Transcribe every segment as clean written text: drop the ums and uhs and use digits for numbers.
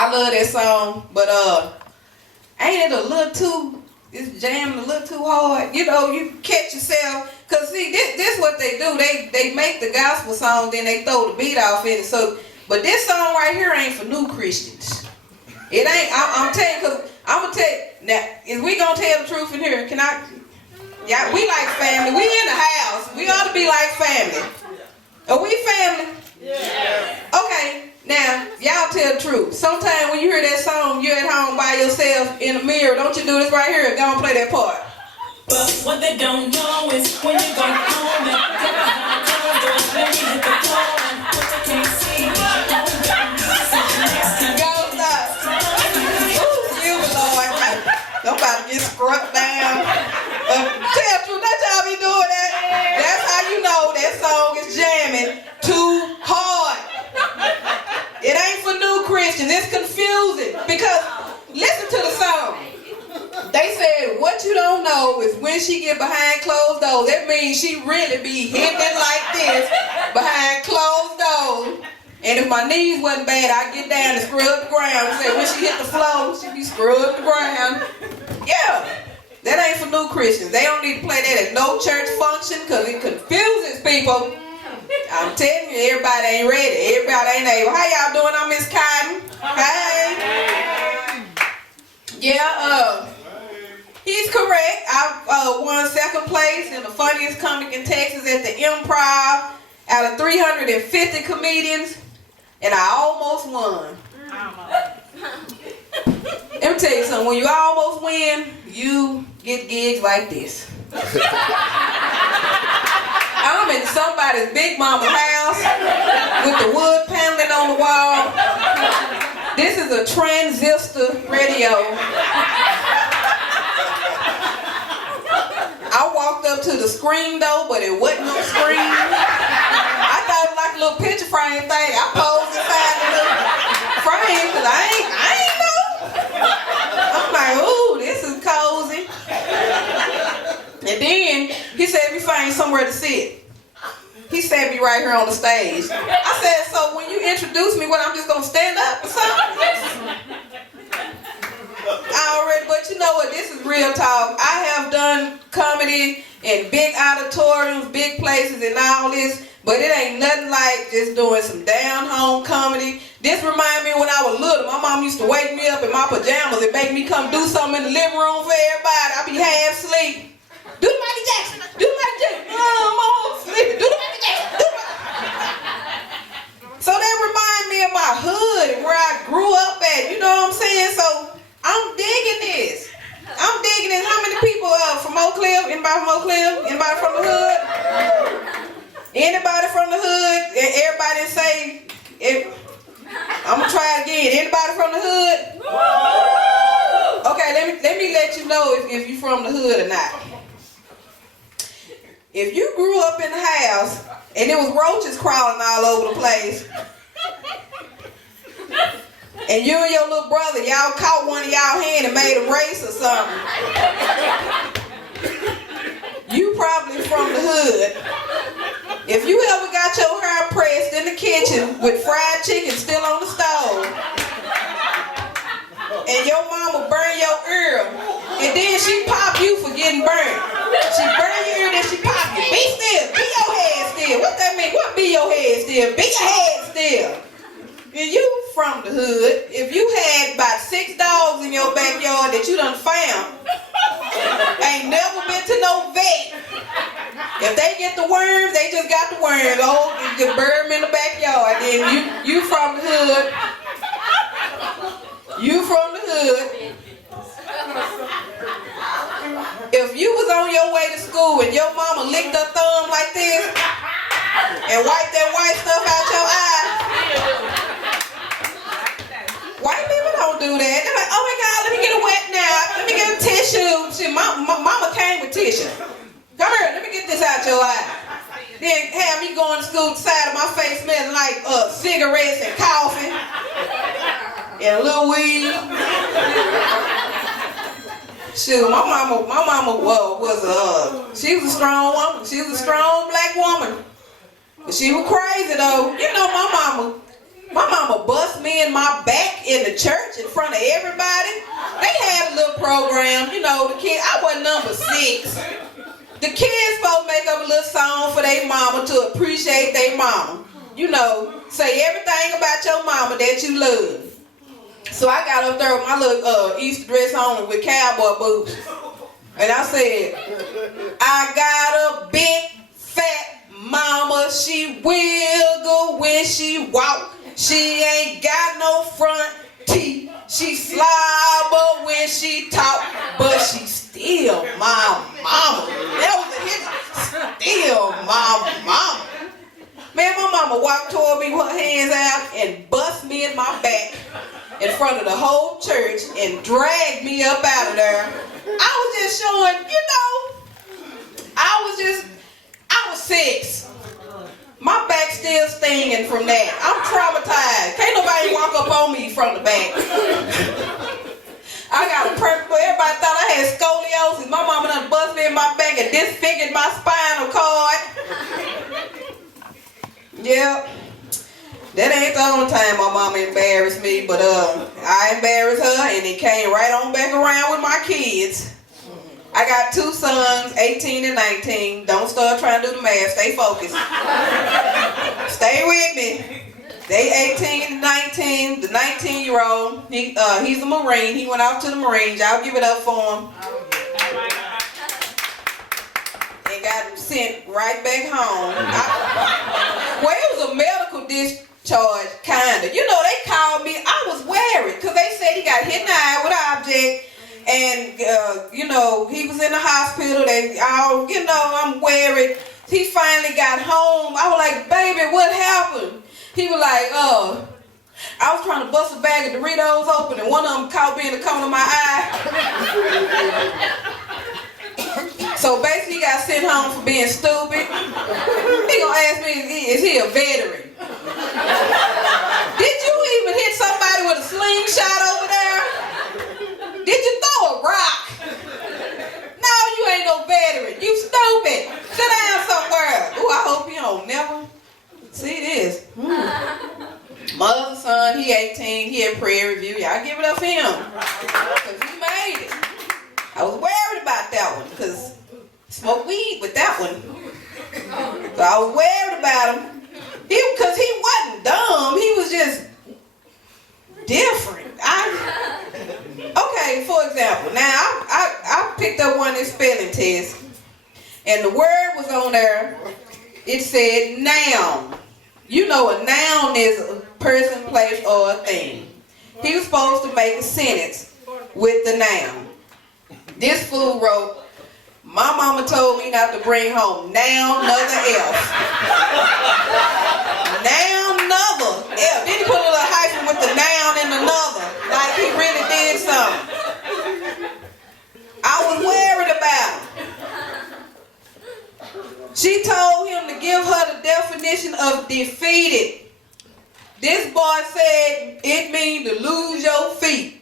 I love that song, but ain't it a little too, it's jamming a little too hard. You know, you catch yourself, cause see, this what they do. They make the gospel song, then they throw the beat off in it. So, but this song right here ain't for new Christians. It ain't. I'm telling you, cause I'm gonna tell you now. Is we gonna tell the truth in here? Can I? Yeah, we like family. We in the house. We ought to be like family. Are we family? Yeah. Okay. Now, y'all tell the truth. Sometimes when you hear that song, you're at home by yourself in the mirror. Don't you do this right here? Go and play that part. But what they don't know is when you go home and get behind closed doors, when you hit the floor and what they can't see, you don't next time. Go stop. Ooh, you Lord. I'm about to get scrubbed down. Tell the truth. That's how we doing that. That's how you know that song is jamming too hard. It ain't for new Christians. It's confusing. Because, listen to the song. They said, what you don't know is when she get behind closed doors, that means she really be hitting it like this behind closed doors. And if my knees wasn't bad, I'd get down and scrub the ground. Say when she hit the floor, she be scrub the ground. Yeah, that ain't for new Christians. They don't need to play that at no church function because it confuses people. I'm telling you, everybody ain't ready. Everybody ain't able. How y'all doing? I'm Miss Cotton. Hey. Yeah, he's correct. I won second place in the funniest comic in Texas at the Improv out of 350 comedians, and I almost won. Let me tell you something. When you almost win, you get gigs like this. I'm in somebody's big mama house with the wood paneling on the wall. This is a transistor radio. I walked up to the screen though, but it wasn't no screen. I thought it was like a little picture frame thing. I posed inside the little frame because I ain't know. I'm like, ooh, this is cozy. And then he said, if you find somewhere to sit. He sat me right here on the stage. I said, so when you introduce me, what, I'm just going to stand up or something? But you know what, this is real talk. I have done comedy in big auditoriums, big places and all this, but it ain't nothing like just doing some down-home comedy. This reminds me when I was little, my mom used to wake me up in my pajamas and make me come do something in the living room for everybody. I'd be half asleep. Do the Michael Jackson. Do the Michael Jackson. I'm all sleeping. Do the Michael Jackson. Do the So that remind me of my hood and where I grew up at. You know what I'm saying? So I'm digging this. I'm digging this. How many people from Oak Cliff? Anybody from Oak Cliff? Anybody from the hood? Anybody from the hood? Everybody say, I'm gonna try it again. Anybody from the hood? Okay, let me let you know if you from the hood or not. If you grew up in the house and there was roaches crawling all over the place, and you and your little brother, y'all caught one of y'all hand and made a race or something, you probably from the hood. If you ever got your hair pressed in the kitchen with fried chicken still on the stove, and your mama burn your ear, and then she pop you for getting burned. She burn your ear, then she pop you. Be still. Be your head still. What that mean? What be your head still? Be your head still. And you from the hood, if you had about 6 dogs in your backyard that you done found, ain't never been to no vet. If they get the worms, they just got the worms. Oh, you just bury them in the backyard. Then you from the hood. You from the hood. If you was on your way to school and your mama licked her thumb like this and wiped that white stuff out your eye, white people don't do that. They're like, oh my God, let me get a wet nap. Let me get a tissue. Shit, mama came with tissue. Come here, let me get this out your eye. Then have me going to school, the side of my face smelling like cigarettes and coffee and a little weed. Shoot, my mama she was a strong woman. She was a strong black woman. But she was crazy though. You know my mama, My mama bust me in my back in the church in front of everybody. They had a little program, you know, the kids. I was number 6. The kids supposed to make up a little song for their mama to appreciate their mama. You know, say everything about your mama that you love. So I got up there with my little Easter dress on with cowboy boots. And I said, I got a big fat mama, she wiggle when she walk. She ain't got no front teeth. She slobber when she talk, but she still my mama. That was a hit. Still my mama. Man, my mama walked toward me with her hands out and bust me in my back in front of the whole church and dragged me up out of there. I was just showing, you know, I was 6. My back still stinging from that. I'm traumatized. Can't nobody walk up on me from the back. I got a perfect, everybody thought I had scoliosis. My mama done bust me in my back and disfigured my spinal cord. Yep. That ain't the only time my mama embarrassed me, but I embarrassed her and it came right on back around with my kids. I got 2 sons, 18 and 19. Don't start trying to do the math. Stay focused. Stay with me. They 18 and 19. The 19-year-old, he's a Marine. He went out to the Marines. Y'all give it up for him. And got sent right back home. Well, it was a medical discharge, kind of. You know, they called me. I was worried because they said he got hit in the eye with an object. And, you know, he was in the hospital. I'm worried. He finally got home. I was like, baby, what happened? He was like, I was trying to bust a bag of Doritos open and one of them caught me in the corner of my eye. So basically he got sent home for being stupid. He gonna ask me, is he a veteran? Did you even hit somebody with a slingshot over there? Did you throw a rock? No, you ain't no veteran. You stupid. Sit down somewhere. Ooh, I hope you don't never see this. My other son, he 18. He at Prairie View. Y'all give it up for him. Because he made it. I was worried about that one because smoked weed with that one. So I was worried about him. Because he wasn't dumb. He was just different. Okay, for example, now I picked up one of these spelling tests, and the word was on there. It said noun. You know, a noun is a person, place, or a thing. He was supposed to make a sentence with the noun. This fool wrote, my mama told me not to bring home noun, another else. Noun, another else. Then he put a little hyphen with the noun and another, like he really did something. I was worried about him. She told him to give her the definition of defeated. This boy said it means to lose your feet.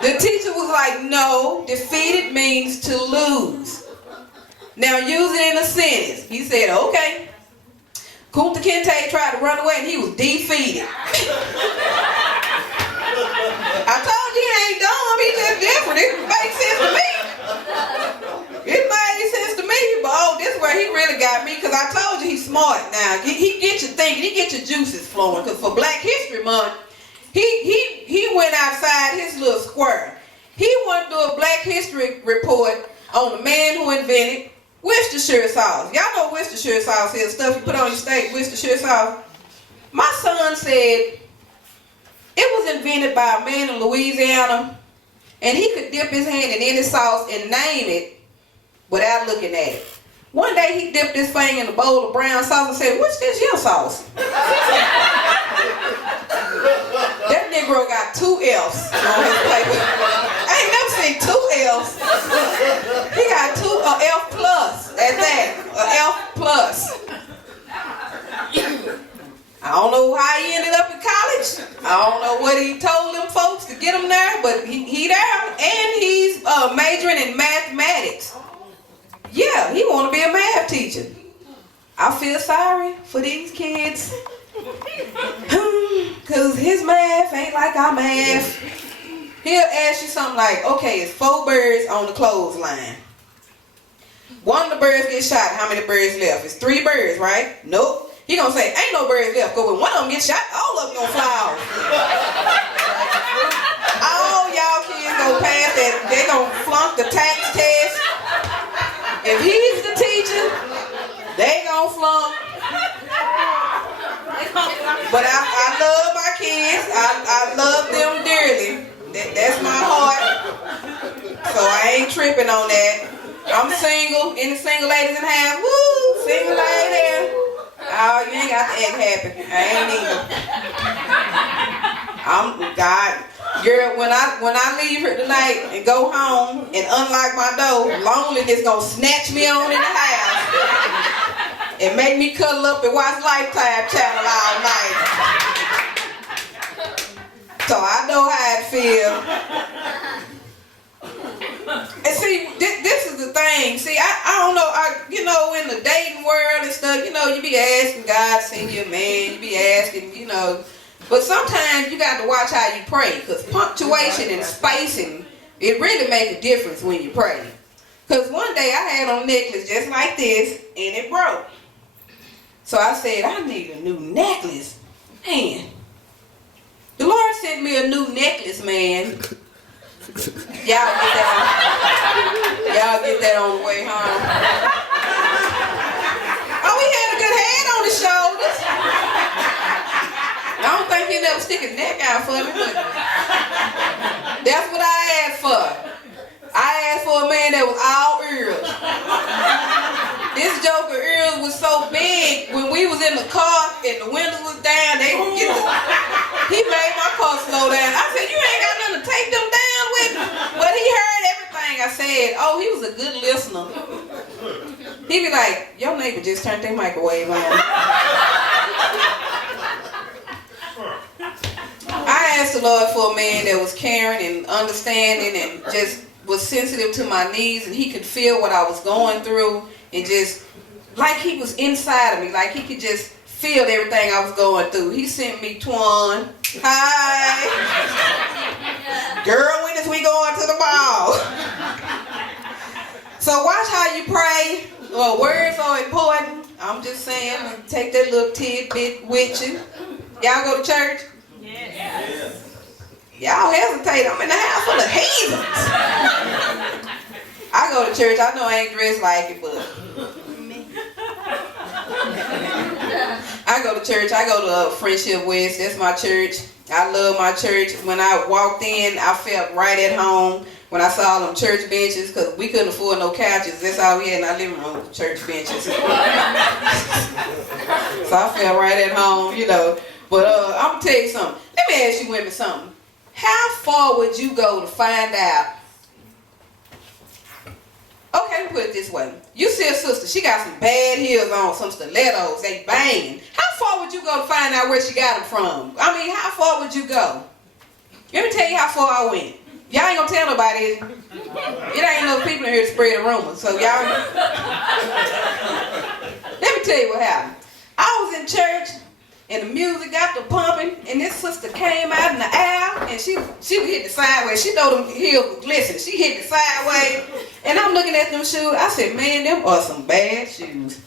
The teacher was like, no, defeated means to lose. Now use it in a sentence. He said, okay. Kunta Kinte tried to run away and he was defeated. I told you he ain't dumb, he's just different. It makes sense to me. It made sense to me, but this is where he really got me, because I told you he's smart now. He gets you thinking, he gets your juices flowing, because for Black History Month, he went outside his little square. He wanted to do a Black History report on the man who invented Worcestershire sauce. Y'all know Worcestershire sauce is stuff you put on your steak, Worcestershire sauce. My son said it was invented by a man in Louisiana, and he could dip his hand in any sauce and name it without looking at it. One day he dipped his thing in a bowl of brown sauce and said, what's this your sauce? That Negro got 2 F's on his paper. I ain't never seen 2 F's. He got 2 F plus at that. F plus. I don't know how he ended up in college. I don't know what he told them folks to get him there, but he there, and he's majoring in mathematics. Yeah, he want to be a math teacher. I feel sorry for these kids. Cause his math ain't like our math. He'll ask you something like, okay, it's 4 birds on the clothesline. One of the birds gets shot, how many birds left? It's 3 birds, right? Nope. He gonna say, ain't no birds left, because when one of them gets shot, all of them gonna fly off. All y'all kids go past that, they gonna flunk the tax test. If he's the teacher, they gonna flunk. But I love my kids. I love them dearly. That's my heart. So I ain't tripping on that. I'm single. Any single ladies in the house? Woo! Single lady. Oh, you ain't got to act happy. I ain't either. God. Girl, when I leave here tonight and go home and unlock my door, loneliness gonna snatch me on in the house and make me cuddle up and watch Lifetime channel all night. So I know how it feels. And see, this is the thing. See, I don't know, in the dating world and stuff, you be asking God to send you a man, you be asking, but sometimes you got to watch how you pray, because punctuation and spacing, it really make a difference when you pray. Because one day I had on a necklace just like this, and it broke. So I said, I need a new necklace. Man, the Lord sent me a new necklace, man. Y'all get that on the way home. Oh, we had a good head on the shoulders. I don't think he'll never stick his neck out for me, but that's what I asked for. I asked for a man that was all ears. This joker ears was so big, when we was in the car and the windows was down, he made my car slow down. I said, you ain't got nothing to take them down with? But he heard everything I said. Oh, he was a good listener. He be like, your neighbor just turned their microwave on. I asked the Lord for a man that was caring and understanding and just was sensitive to my needs, and he could feel what I was going through, and just like he was inside of me, like he could just feel everything I was going through. He sent me Twan. Hi. Girl, when is we going to the ball? So watch how you pray. Well, words are important. I'm just saying, take that little tidbit with you. Y'all go to church? Yes. Y'all hesitate. I'm in the house full of heathens. I go to church. I know I ain't dressed like it, but I go to church. I go to Friendship West. That's my church. I love my church. When I walked in, I felt right at home. When I saw them church benches, because we couldn't afford no couches. That's all we had in our living room, church benches. So I felt right at home, But I'm going to tell you something. Let me ask you women something. How far would you go to find out? Okay, let me put it this way. You see a sister, she got some bad heels on, some stilettos, they banging. How far would you go to find out where she got them from? I mean, how far would you go? Let me tell you how far I went. Y'all ain't gonna tell nobody. It ain't no people in here to spread a rumor. So y'all, let me tell you what happened. I was in church, and the music got to pumping, and this sister came out in the aisle, and she hit the sideways. She know them heels were glistening. She hit the sideways, and I'm looking at them shoes. I said, man, them are some bad shoes.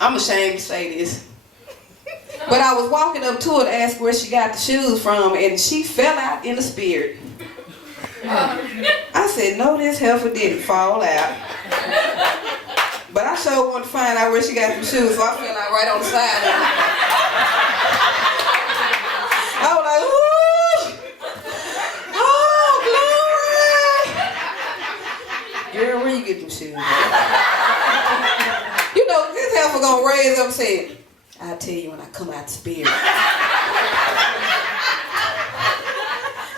I'm ashamed to say this. But I was walking up to her to ask where she got the shoes from, and she fell out in the spirit. I said, no, this heifer didn't fall out. But I sure wanted to find out where she got them shoes, so I fell out right on the side of her. I was like, ooh, oh, glory. Girl, where you get them shoes? This heifer gonna raise up and say, I'll tell you when I come out the spirit.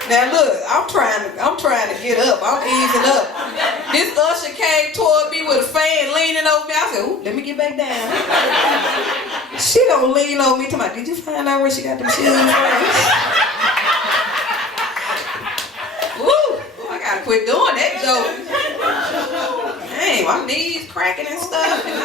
Now look, I'm trying to get up. I'm easing up. This usher came toward me with a fan leaning over me. I said, ooh, let me get back down. She don't lean over me to my, did you find out where she got them shoes from? Ooh, I gotta quit doing that joke. Dang, my knees cracking and stuff. And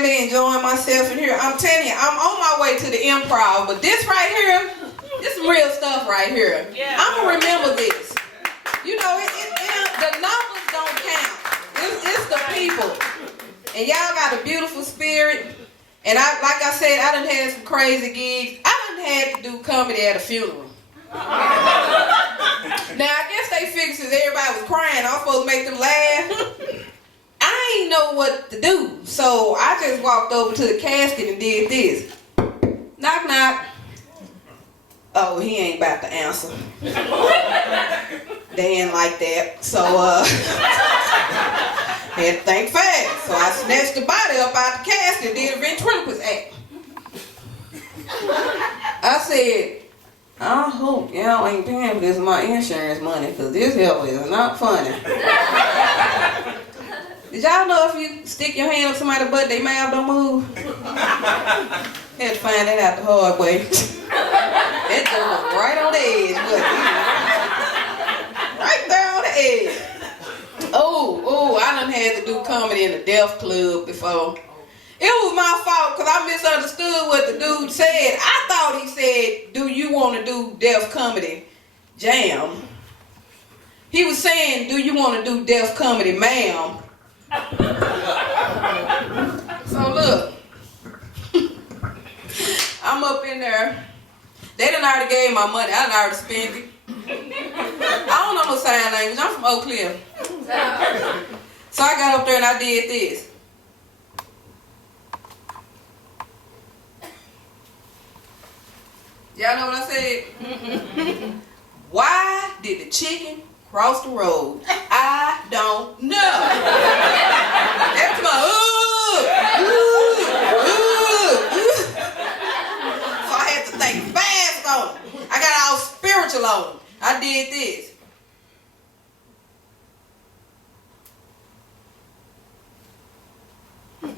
really enjoying myself in here. I'm telling you, I'm on my way to the improv, but this right here, this is real stuff right here. Yeah. I'm gonna remember this. You know, the numbers don't count. It's the people. And y'all got a beautiful spirit. And like I said, I done had some crazy gigs. I done had to do comedy at a funeral. Now, I guess they figured since everybody was crying, I was supposed to make them laugh. I ain't know what to do. So I just walked over to the casket and did this. Knock, knock. Oh, he ain't about to answer. They ain't like that. So, had to think fast. So I snatched the body up out the casket and did a ventriloquist act. I said, I hope y'all ain't paying for this my insurance money, because this hell is not funny. Did y'all know if you stick your hand up somebody's butt, their mouth don't move? Had to find that out the hard way. That door was right on the edge, wasn't it? Right there on the edge. Oh, I done had to do comedy in a deaf club before. It was my fault because I misunderstood what the dude said. I thought he said, do you want to do deaf comedy jam? He was saying, do you want to do deaf comedy ma'am? So look, I'm up in there. They done already gave my money. I done already spent it. I don't know no sign language. I'm from Oak Cliff. So I got up there and I did this. Y'all know what I said? Why did the chicken cross the road? I don't know. Every time so I had to think fast on it. I got all spiritual on it. I did this.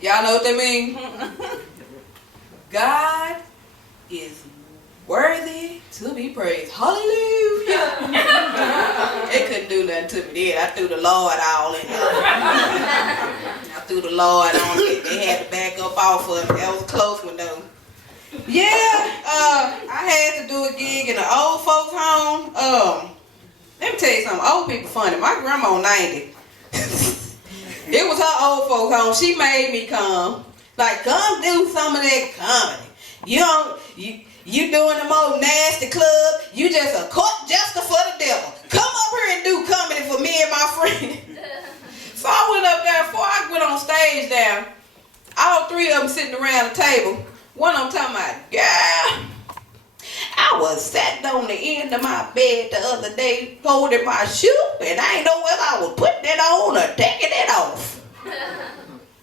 Y'all know what that means? God is worthy to be praised. Hallelujah. It couldn't do nothing to me then. I threw the Lord all in there. I threw the Lord on it. They had to back up off of it. That was a close one though. Yeah, I had to do a gig in an old folks home. Let me tell you something. Old people funny. My grandma 90. It was her old folks home. She made me come. Like, come do some of that comedy. You doing them old nasty club. You just a court jester for the devil. Come up here and do comedy for me and my friend. So I went up there. Before I went on stage down, all three of them sitting around the table. One of them talking about, yeah, I was sitting on the end of my bed the other day holding my shoe, and I ain't know whether I was putting it on or taking it off.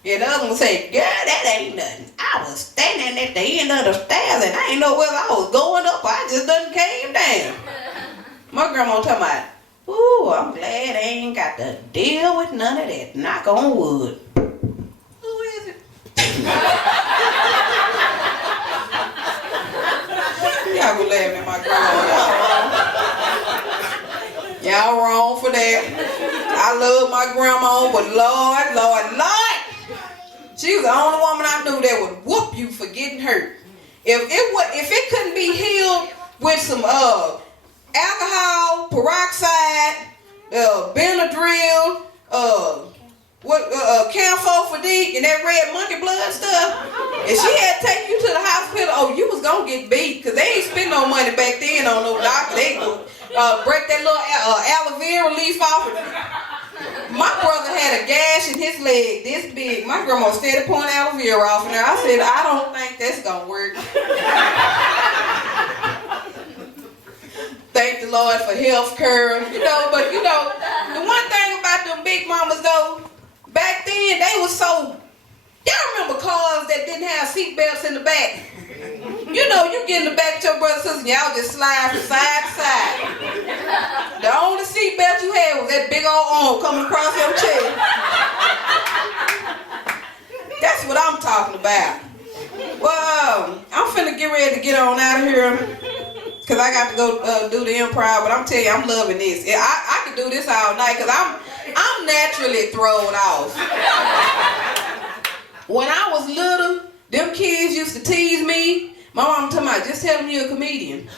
And the other one said, girl, that ain't nothing. I was standing at the end of the stairs, and I ain't know whether I was going up or I just done came down. My grandma talking about, ooh, I'm glad I ain't got to deal with none of that. Knock on wood. Who is it? Y'all go laughing at my grandma. Y'all wrong for that. I love my grandma, but Lord. She was the only woman I knew that would whoop you for getting hurt. If it couldn't be healed with some alcohol, peroxide, Benadryl, Camphor-Fadigue, and that red monkey blood stuff, and she had to take you to the hospital, oh, you was gonna get beat, because they ain't spend no money back then on no doctor. They break that little aloe vera leaf off. My brother had a gash in his leg this big. My grandma started pouring aloe vera off in there. I said, I don't think that's gonna work. Thank the Lord for health care, but the one thing about them big mamas though, back then they was so, y'all remember cars that didn't have seat belts in the back? You get in the back with your brother and sister and y'all just slide from side to side. The only seat belt you had was that big old arm coming across your chest. That's what I'm talking about. Well, I'm finna get ready to get on out of here. Cause I got to go do the improv, but I'm telling you, I'm loving this. I could do this all night, cause I'm naturally thrown off. When I was little, them kids used to tease me. My mom told me, just tell them you're a comedian.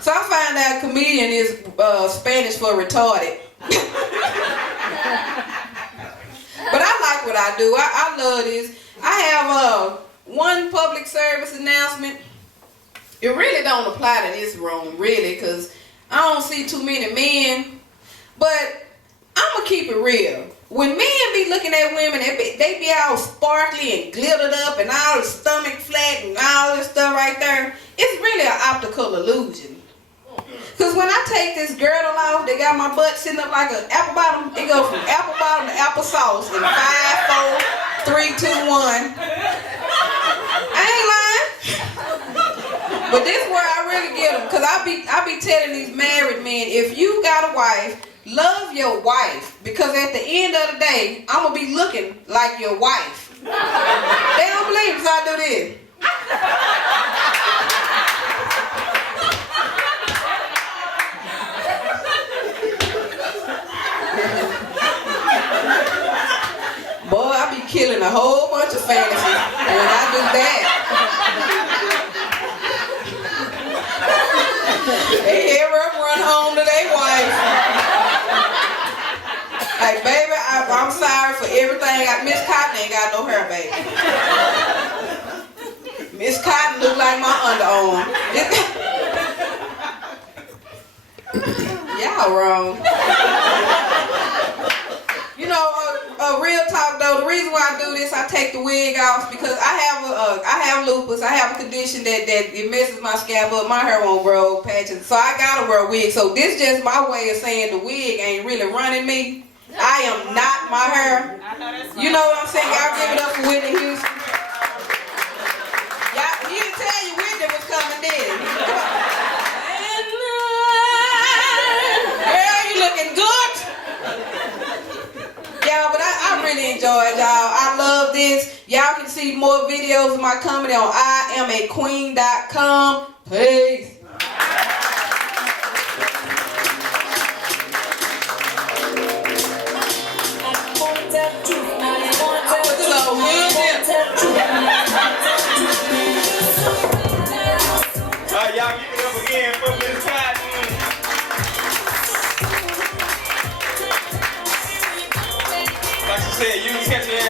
So I found out comedian is Spanish for retarded. But I like what I do. I love this. I have one public service announcement. It really don't apply to this room, really, because I don't see too many men. But I'm going to keep it real. When men be looking at women, they be all sparkly and glittered up and all the stomach flat and all this stuff right there, it's really an optical illusion. Because when I take this girdle off, they got my butt sitting up like an apple bottom. It goes from apple bottom to applesauce in 5, 4, 3, 2, 1. I ain't lying. But this is where I really get them. Because I be telling these married men, if you got a wife, love your wife. Because at the end of the day, I'm going to be looking like your wife. They don't believe me, so I do this. Boy, I be killing a whole bunch of fantasies when I do that. They hear her run home to their wife. Like, baby, I'm sorry for everything. Miss Cotton ain't got no hair, baby. Miss Cotton look like my underarm. Y'all wrong. You know, real talk though, the reason why I do this, I take the wig off because I have lupus. I have a condition that it messes my scalp up. My hair won't grow patches, so I gotta wear a wig. So this just my way of saying the wig ain't really running me. I am not my hair. You know what I'm saying? Y'all give it up for Whitney Houston. Y'all, he didn't tell you Whitney was coming, did he? Girl, you looking good. Y'all, but I really enjoyed y'all. I love this. Y'all can see more videos of my comedy on IamAQueen.com. Peace. Y'all give it up again for Miss Cotton. Like she said, you catch your